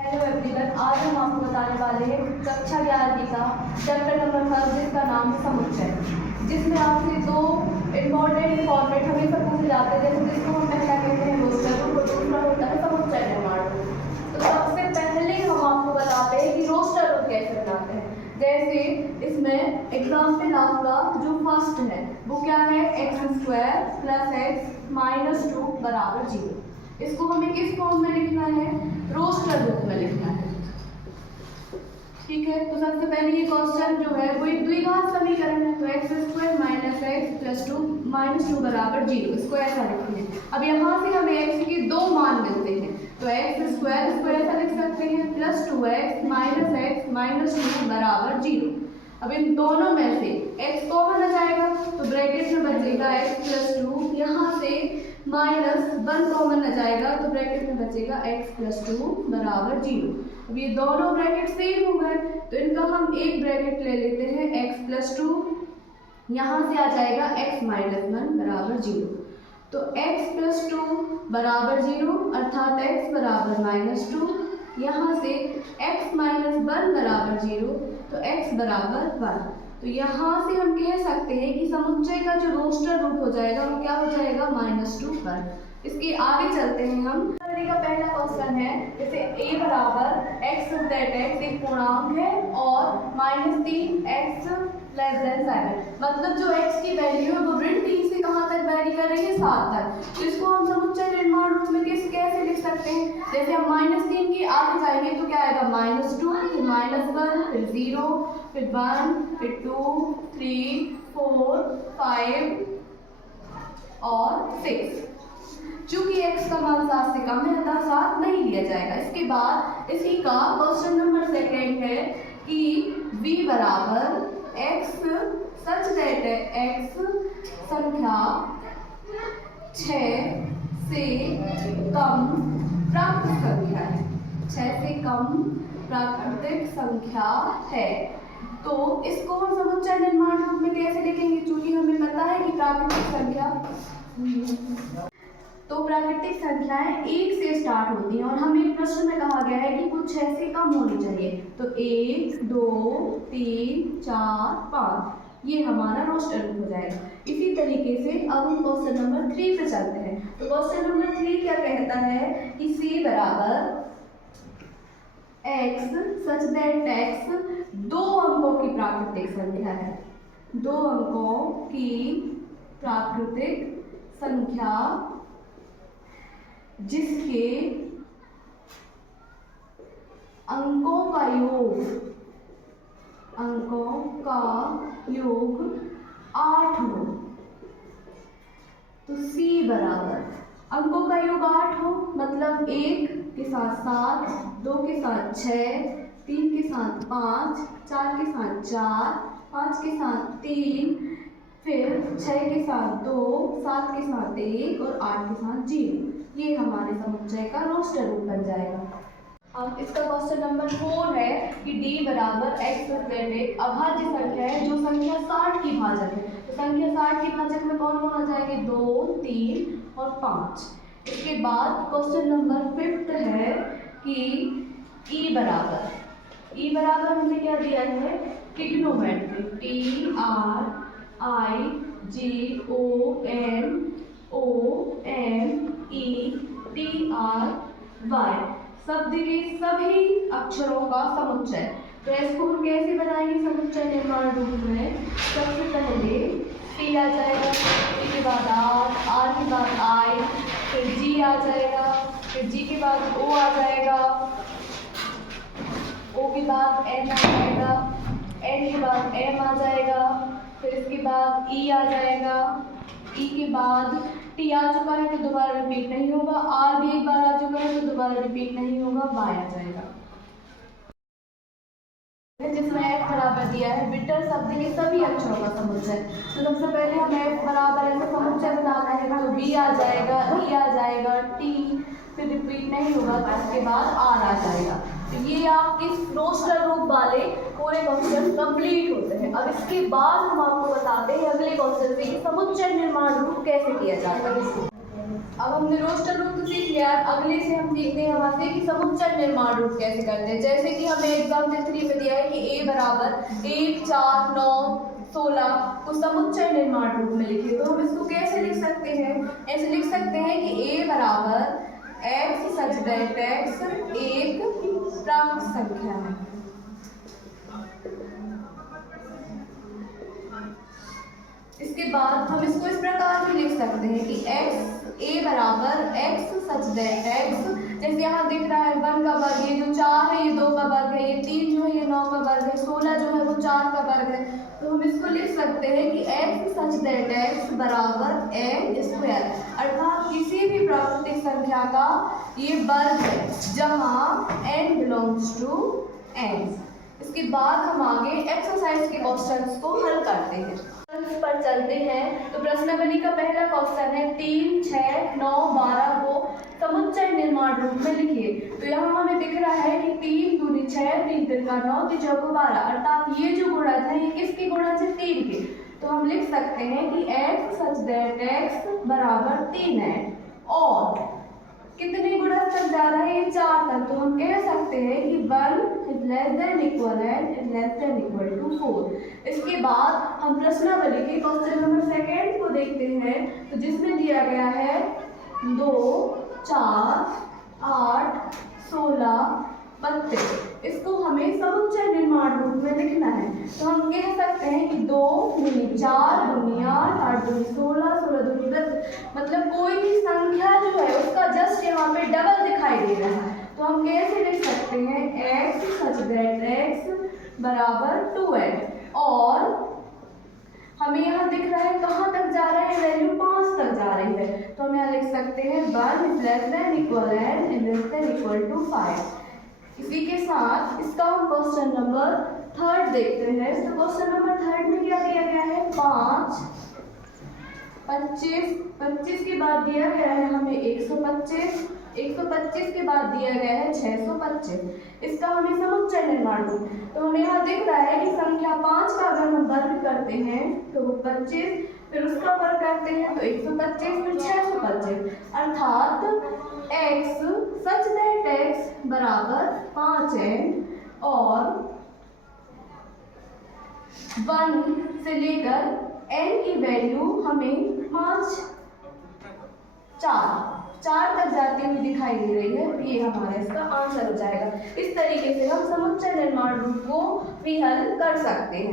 Hello everyone, आज हम आपको बताने वाले हैं कक्षा 11वीं का चैप्टर नंबर 1 जिसका नाम है समुच्चय, जिसमें आपसे दो इम्पोर्टेंट फॉर्मेट हमेशा पूछे जाते हैं, जैसे जिसको हम पहला कहते हैं रोस्टर रूप और दूसरा होता है समुच्चय निर्माण रूप। तो सबसे पहले हम आपको बताते हैं कि रोस्टर रूप कैसे बनाते हैं। जैसे इसमें एग्जाम्पल आपका जो फर्स्ट है वो क्या है, x² + x - 2 = 0। इसको हमें किस फॉर्म में लिखना है, रोस्टर रूप में लिखना है। ठीक है, तो सबसे पहले ये क्वेश्चन जो है वो एक द्विघात समीकरण है, तो x² - x + 2 - 2 = 0, इसको ऐसा लिखते हैं। अब यहाँ से हमें x के दो मान मिलते हैं, तो x² इसको ऐसा लिख सकते हैं +2x - x - 2 = 0। अब इन दोनों में से x कॉमन आ जाएगा, तो ब्रैकेट में बचेगा x + 2, यहाँ से -1 कॉमन आ जाएगा, तो ब्रैकेट में बचेगा x + 2 = 0। अब ये दोनों ब्रैकेट सेम हो गए, तो इनका हम एक ब्रैकेट ले लेते हैं x + 2, यहाँ से आ जाएगा x - 1 = 0। तो x + 2 = 0 अर्थात x = -2, यहाँ से x - 1 = 0, तो x = 1। तो यहाँ से हम कह सकते हैं कि समुच्चय का जो रोस्टर रूप हो जाएगा वो क्या हो जाएगा, -2 पर। इसके आगे चलते हैं हम। का पहला क्वेश्चन है, जैसे a = x x एक पूर्णांक है और -3x < 7, मतलब जो x की वैल्यू है वो ऋण 3 से कहाँ तक वैरी कर रही है, 7 तक। तो इसको हम समुच्चय निर्माण रूप में कैसे लिख सकते हैं, जैसे हम -3 के आगे जाएंगे तो क्या आएगा, -2, फिर -1, फिर 0, फिर 1, फिर 2, 3, 4, 5 और 6। चूंकि x का मान 7 से कम है अतः 7 नहीं लिया जाएगा। इसके बाद इसी का क्वेश्चन नंबर 2 है कि v = x such that x संख्या 6 से कम प्राकृतिक संख्या है, 6 से कम प्राकृतिक संख्या है। तो इसको हम समुच्चय निर्माण रूप में कैसे लिखेंगे, चूंकि हमें पता है कि प्राकृतिक संख्या तो प्राकृतिक संख्याएं 1 से स्टार्ट होती हैं और हमें प्रश्न में कहा गया है कि कुछ 6 से कम होनी चाहिए। तो 1, 2, 3, 4, 5 ये हमारा रोस्टर रूप हो जाएगा। इसी तरीके से अब हम क्वेश्चन नंबर 3 पे चलते हैं। तो क्वेश्चन नंबर 3 क्या कहता है कि c = x such that x 2 अंकों की प्राकृतिक संख्या है, 2 अंकों की प्राकृतिक संख्या जिसके अंकों का योग 8 हो। तो c बराबर अंकों का योग 8 हो, मतलब 1 के साथ 7, 2 के साथ 6, 3 के साथ 5, 4 के साथ 4, 5 के साथ 3, फिर 6 के साथ 2, 7 के साथ 1 और 8 के साथ 0। ये हमारे समुच्चय का रोस्टर रूप बन जाएगा। अब इसका क्वेश्चन नंबर 4 है कि d = x + एक अभाज्य संख्या है जो संख्या 60 की भाजक है। तो संख्या 60 की भाजक में कौन कौन आ जाएंगे, 2, 3 और 5। इसके बाद क्वेश्चन नंबर 5 है कि e बराबर हमने क्या दिया है, ट्रिग्नोमेट्री, TRIGONOMETRY शब्द के सभी अक्षरों का समुच्चय। तो इसको हम कैसे बनाएंगे समुच्चय निर्माण रूप में, सबसे पहले T आ जाएगा, T के बाद R के बाद I, फिर G आ जाएगा, फिर G के बाद O आ जाएगा, O के बाद N आ जाएगा, N के बाद M आ जाएगा, फिर इसके बाद E आ जाएगा, E के बाद T आ चुका है तो दोबारा रिपीट नहीं होगा, R भी एक बार आ चुका है तो दोबारा रिपीट नहीं होगा, Y आ जाएगा। जिसमें F बराबर दिया है विटर शब्द के सभी अक्षरों का समुच्चय। तो सबसे पहले हमें F बराबर ऐसे समुच्चय बनाना है, तो B आ जाएगा, E आ जाएगा, T फिर रिपीट नहीं होगा तो उसके बाद R आ जाएगा। तो ये आपके रोस्टर रूप वाले पूरे क्वेश्चन कंप्लीट होते हैं। अब इसके बाद हम आपको बताते हैं अगले क्वेश्चन से कि समुच्चय निर्माण रूप कैसे किया जाता है। अब हमने रोस्टर रूप तो सीख लिया, अगले से हम सीखते हैं यहाँ से कि समुच्चय निर्माण रूप कैसे करते हैं। जैसे कि हमें एग्जाम्पल 3 में दिया है कि a बराबर 1, 4, 9, 16 को समुच्चय निर्माण रूप में लिखिए। तो हम इसको कैसे लिख सकते हैं? ऐसे लिख सकते हैं कि a बराबर x सच दैट x एक प्राकृत संख्या है। इसके बाद हम इसको इस प्रकार भी लिख सकते हैं कि a बराबर x सच दैट x, जैसे यहाँ दिख रहा है 1 का वर्ग, ये जो 4 है ये 2 का वर्ग है, ये 3 जो है ये 9 का वर्ग है, 16 जो है वो 4 का वर्ग है। तो हम इसको लिख सकते हैं कि x सच दैट x बराबर n स्क्वायर, अर्थात किसी भी प्राकृतिक संख्या का ये वर्ग है जहाँ n बिलोंग्स टू n। इसके बाद हम आगे एक्सरसाइज के क्वेश्चंस को हल करते हैं। पर चलते हैं। तो प्रश्नावली का पहला क्वेश्चन है 3, 6, 9, 12 को समुच्चय निर्माण रूप में लिखिए। तो यहाँ हमें दिख रहा है कि 3 दूनी 6, 3 तिरका 9, 3 चौको 12, अर्थात ये जो गुणज है ये किसके गुणज है? 3 के। तो हम लिख सकते हैं कि x सच दैट x बराबर 3 है और कितने गुणज तक जा रहा है? ये 4 तक। तो हम कह सकते हैं कि 1 is less than equal and is less than equal to 4। इसके बाद हम प्रश्नावली के क्वेश्चन नंबर 2 को देखते हैं। तो जिसमें दिया गया है 2, 4, 8, 16, 32, इसको हमें समुच्चय निर्माण रूप में लिखना है। तो हम कह सकते हैं कि 2 दूनी 4, दूनी 8, 8 दूनी 16, 16 दूनी 32, मतलब कोई भी संख्या जो है उसका जस्ट यहाँ पे डबल दिखाई दे रहा है। तो हम कैसे लिख सकते हैं? x सच दैट x बराबर 2x, और हमें यहाँ दिख रहा है कहाँ तक जा रहा है? वैल्यू 5 तक जा रही है। तो हम यहाँ लिख सकते हैं 1 is less than equal and is less than equal to 5। इसी के साथ इसका हम क्वेश्चन नंबर 3 देखते हैं। तो क्वेश्चन नंबर 3 में क्या दिया गया है? 5, 25, 25 के बाद दिया गया है हमें 125, 125 के बाद दिया गया है 625। इसका हमें समुच्चय निर्माण रूप, तो हमें यहाँ दिख रहा है कि संख्या 5 का अगर हम वर्ग करते हैं तो वो 25, फिर उसका वर्ग करते हैं तो 125, फिर 625, अर्थात x सच दैट x बराबर 5n और 1 से लेकर n की वैल्यू हमें 4 तक जाती हुई दिखाई दे रही है। तो ये हमारा इसका आंसर हो जाएगा। इस तरीके से हम समुच्चय निर्माण रूप को भी हल कर सकते हैं।